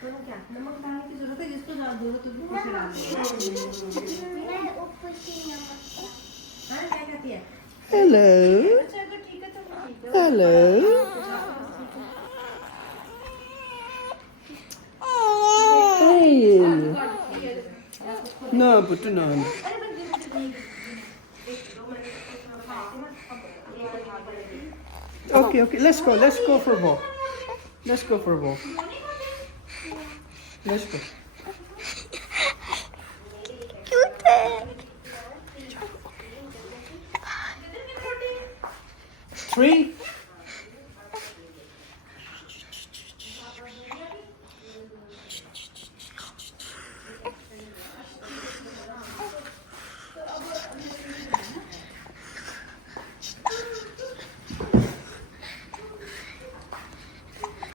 तो क्या नमक डालने की जरूरत है, जिसको जरूरत होगी उसे डाल मैं ऊपर से नमक हाँ क्या कहती है? Hello. अच्छा अगर ठीक है तो फिर ठीक है। Hello. Hey. No, but no. Okay, okay. Let's go. Let's go for a walk. Let's go for a walk. Let's go. Cute है 3,